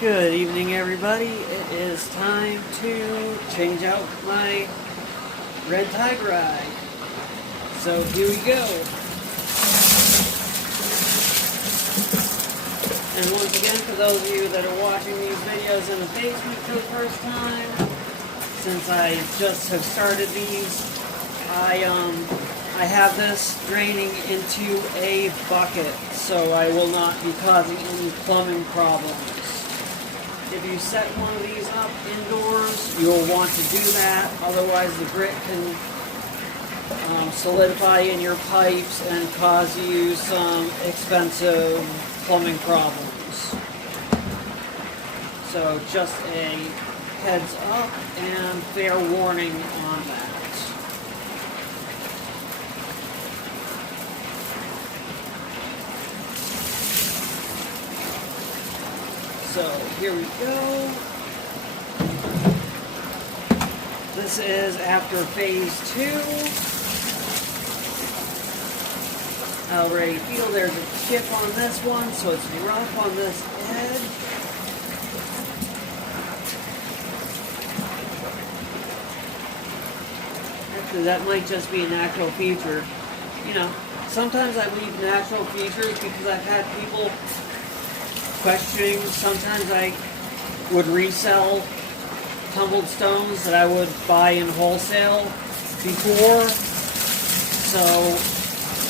Good evening, everybody. It is time to change out my red tigereye. So here we go. And once again, for those of you that are watching these videos in the basement for the first time, since I just have started these, I have this draining into a bucket, so I will not be causing any plumbing problems. If you set one of these up indoors, you'll want to do that, otherwise the grit can solidify in your pipes and cause you some expensive plumbing problems. So just a heads up and fair warning on that. So here we go. This is after phase 2. I already feel there's a chip on this one, so it's rough on this edge. Actually, that might just be a natural feature. You know, sometimes I leave natural features because I've had people questioning. Sometimes I would resell tumbled stones that I would buy in wholesale before. So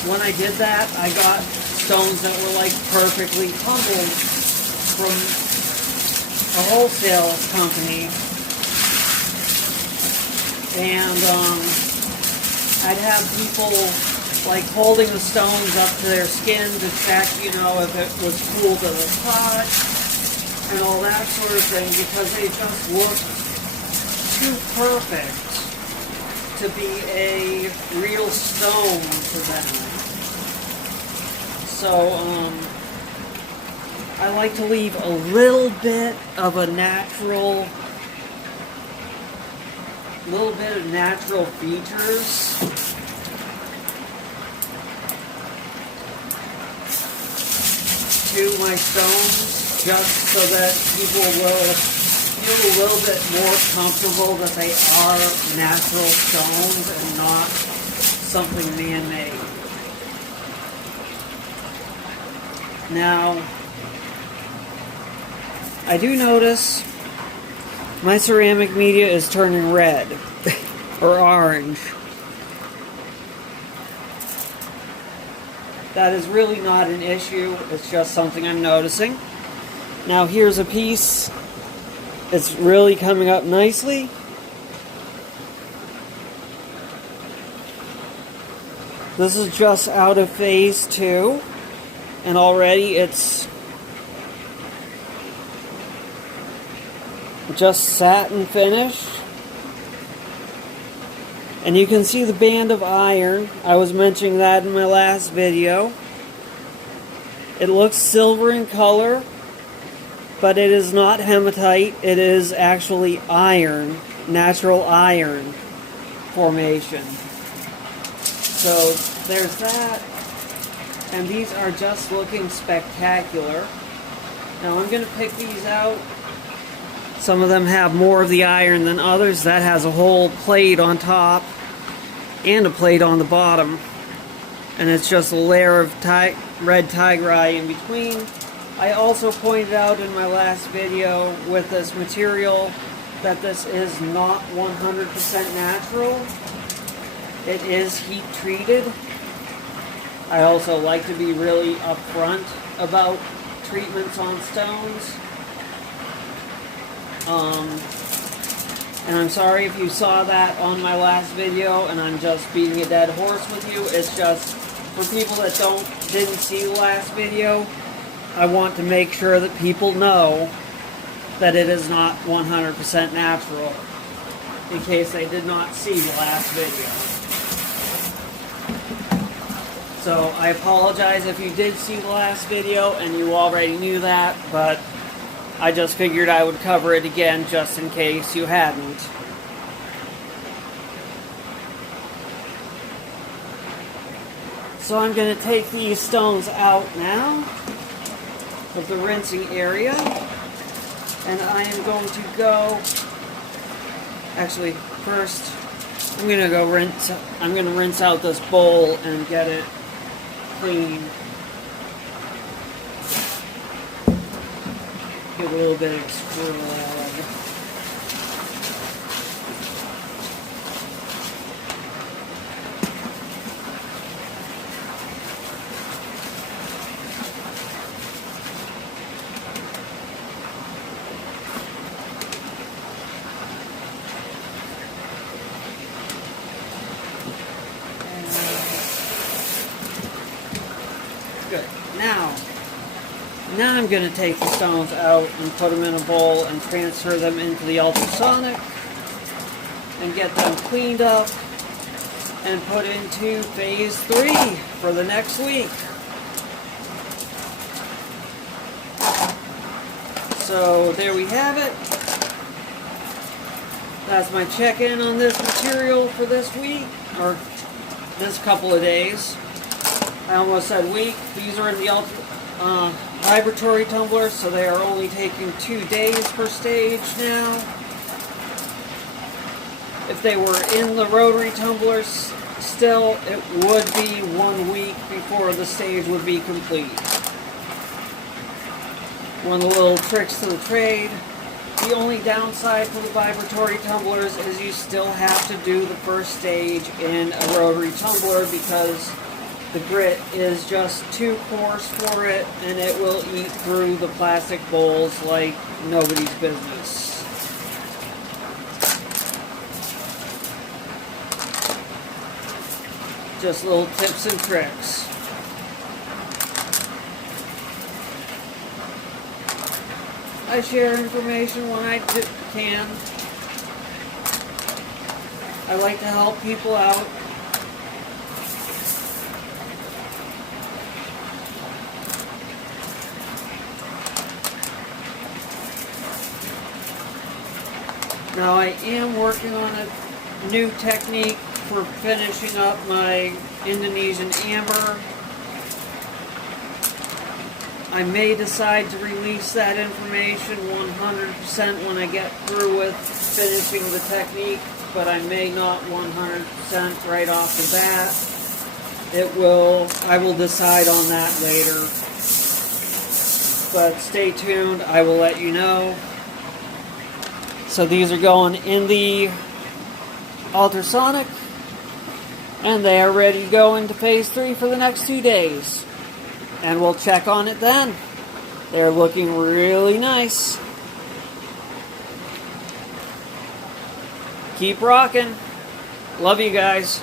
when I did that, I got stones that were like perfectly tumbled from a wholesale company. And I'd have people like holding the stones up to their skin to check, you know, if it was cool to the touch and all that sort of thing, because they just looked too perfect to be a real stone to them. So, I like to leave a little bit of natural features. To my stones, just so that people will feel a little bit more comfortable that they are natural stones and not something man-made. Now, I do notice my ceramic media is turning red or orange. That is really not an issue, it's just something I'm noticing. Now here's a piece. It's really coming up nicely. This is just out of phase 2, and already it's just satin finished. And you can see the band of iron. I was mentioning that in my last video. It looks silver in color, but it is not hematite. It is actually iron, natural iron formation. So there's that. And these are just looking spectacular. Now I'm going to pick these out. Some of them have more of the iron than others. That has a whole plate on top and a plate on the bottom. And it's just a layer of red tigereye in between. I also pointed out in my last video with this material that this is not 100% natural. It is heat treated. I also like to be really upfront about treatments on stones. And I'm sorry if you saw that on my last video and I'm just beating a dead horse with you. It's just for people that didn't see the last video, I want to make sure that people know that it is not 100% natural, in case they did not see the last video. So I apologize if you did see the last video and you already knew that, but I just figured I would cover it again just in case you hadn't. So I'm going to take these stones out now of the rinsing area. And I am going to go, actually, first, I'm going to rinse out this bowl and get it clean. Get a little bit of squirrel out of it. Good. Now I'm going to take the stones out and put them in a bowl and transfer them into the ultrasonic and get them cleaned up and put into phase 3 for the next week. So there we have it. That's my check-in on this material for this week, or this couple of days. I almost said week. These are in the Vibratory tumblers, so they are only taking 2 days per stage now. If they were in the rotary tumblers still, it would be 1 week before the stage would be complete. One of the little tricks to the trade. The only downside for the vibratory tumblers is you still have to do the first stage in a rotary tumbler because the grit is just too coarse for it, and it will eat through the plastic bowls like nobody's business. Just little tips and tricks. I share information when I can. I like to help people out. Now I am working on a new technique for finishing up my Indonesian amber. I may decide to release that information 100% when I get through with finishing the technique, but I may not 100% right off the bat. I will decide on that later. But stay tuned, I will let you know. So these are going in the ultrasonic, and they are ready to go into phase 3 for the next 2 days. And we'll check on it then. They're looking really nice. Keep rocking. Love you guys.